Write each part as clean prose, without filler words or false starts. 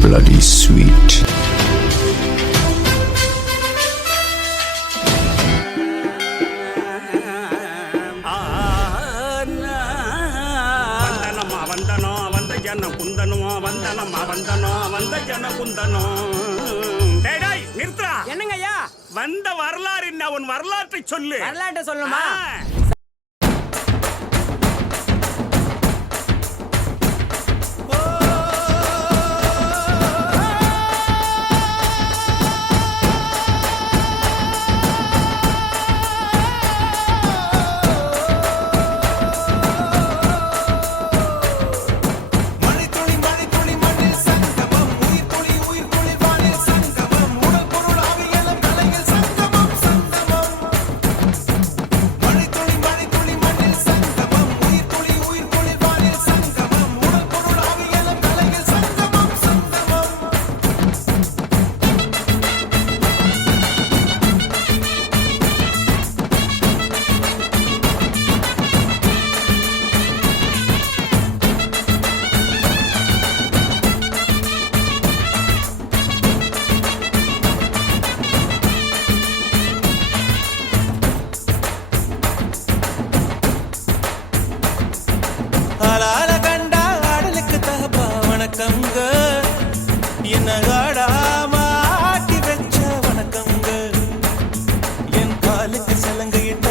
bloody sweet. என்னங்க ஐயா வந்த வரலாறு என்ன? உன் வரலாற்றை சொல்லு. வரலாற்றை சொல்லுமா? என்ன ஆடாமாட்டி வச்ச வணக்கங்க என் காலுக்கு சலங்கையிட்ட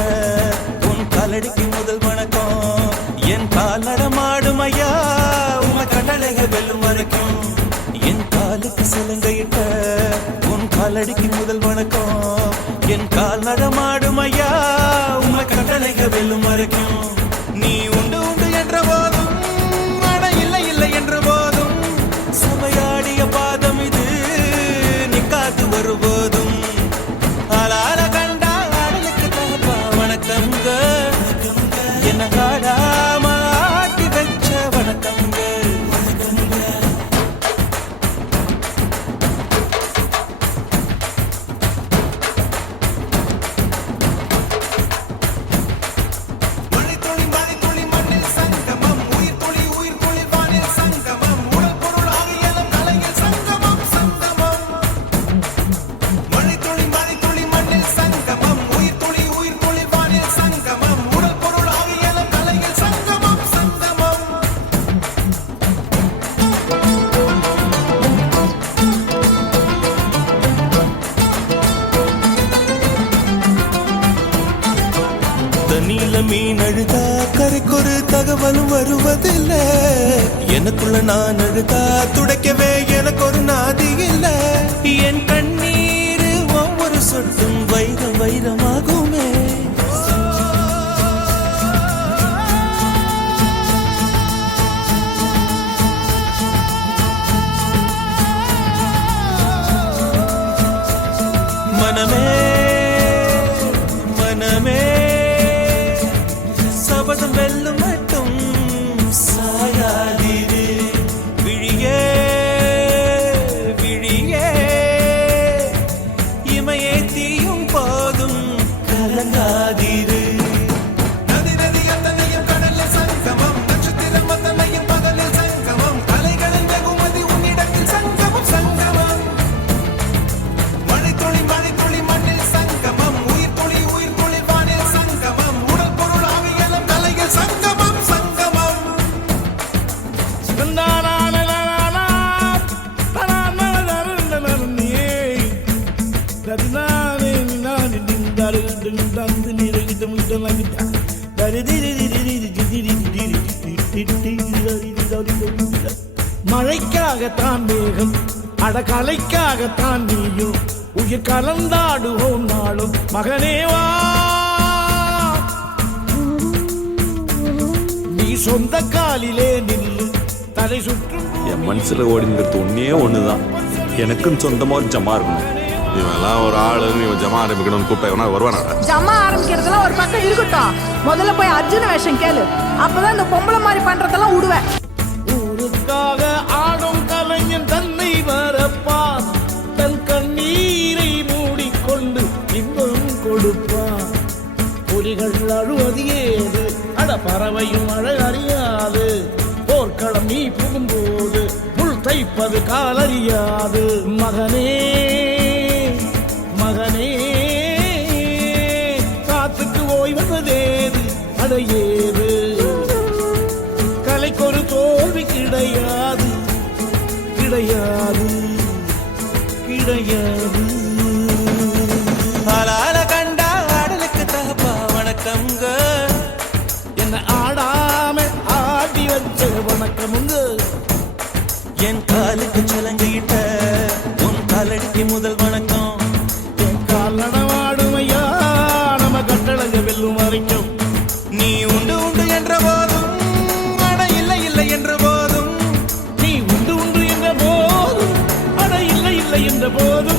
உன் காலடிக்கு முதல் வணக்கம் என் கால் நடமாடும் ஐயா உம கடலைக வெல்லும் வரைக்கும் என் காலுக்கு சலங்கையிட்ட உன் காலடிக்கு முதல் வணக்கம் என் கால் நடமாடும் ஐயா உம கடலைக வெல்லும் வரைக்கும் நீ உண்டு உண்டு என்ற போதும் இல்லை இல்லை என்ற போதும் சமையாடிய பாதம் இது நிக்காது வரும்போதும் ஆளால கண்டா ஆடலுக்கு தகப்பா வணக்கங்க என்ன காடாம ஆட்டி வச்ச வணக்கங்க நீல மீன் அழுதா கரைக்கொரு தகவலும் வருவதில்லை எனக்குள்ள நான் அழுதா துடைக்கவே எனக்கு ஒரு நாதி இல்லை என் கண்ணீர் ஒவ்வொரு சொட்டும் வைரம் வைரமாகுமே மனமே மனமே சபதம் வெல்லும் மட்டும் சாயாதிரு விழியே விழியே இமையே தீயும் போதும் கலங்காதிரு நதி நதி அத்தனையும் கடல்ல சங்கமம் நட்சத்திரம் அத்தனையும் பகலில் சங்கமம் அலைகளின் வெகுமதி உன்னிடத்தில் சங்கமம் சங்கமம் மழை துளி மண்ணில் சங்கமம் உயிர் துளி வானில் சங்கமம் உடல் பொருள் ஆவியலும் தலையில் சங்கமம் சங்கமம் மழைக்காகத்தான் மேகம் அடகலைக்காகத்தான் நீயும் உயிர் கலந்தாடுவோம் நாளும் மகனேவா நீ சொந்த காலிலே நில்லு தலை சுற்றும் என் மனசுல ஓடிங்கிறது ஒன்னே ஒண்ணுதான் எனக்கும் சொந்தமா ஒரு ஜமா இருக்கணும் இவெல்லாம் ஒரு ஆளு இவன் ஜமா ஆரம்பிக்கணும்னு கூப்பிட்டா வருவானா ஜமா ஆரம்பிக்கிறதுலாம் ஒரு பக்கம் இருக்கட்டும் முதல்ல போய் அர்ஜுன வேஷம் கேளு அப்பதான் இந்த பொம்பளை மாதிரி பண்றதெல்லாம் விடுவேன் ஊருக்காக ஆடும் கலைஞன் தன்னை வரப்பான் தன் கண்ணீரை மூடிக்கொண்டு இன்பம் கொடுப்பான் புலிகள் அழுவது ஏது அட பறவையும் அழகறியாது போர்க்களம் நீ புகும்போது முள் தைப்பது காலறியாது மகனே மகனே காத்துக்கு ஓய்வதேது அடையேது கலைக்கொரு தோல்வி கிடையாது கிடையாது கிடையாது ஆளால கண்டா ஆடலுக்கு தகப்பா வணக்கம்ங்க என்ன ஆடாம ஆடி வச்ச வணக்கமுங்க என் காலுக்கு சலங்கையிட்ட உன் காலடிக்கு முதல் வணக்கம் என் கால் நடமாடுமையா நம்ம கட்டழக வெல்லும் வரைக்கும் நீ உண்டு உண்டு என்ற போதும் அட இல்லை இல்லை என்ற போதும் நீ உண்டு உண்டு என்ற போதும் அட இல்லை இல்லை என்ற போதும்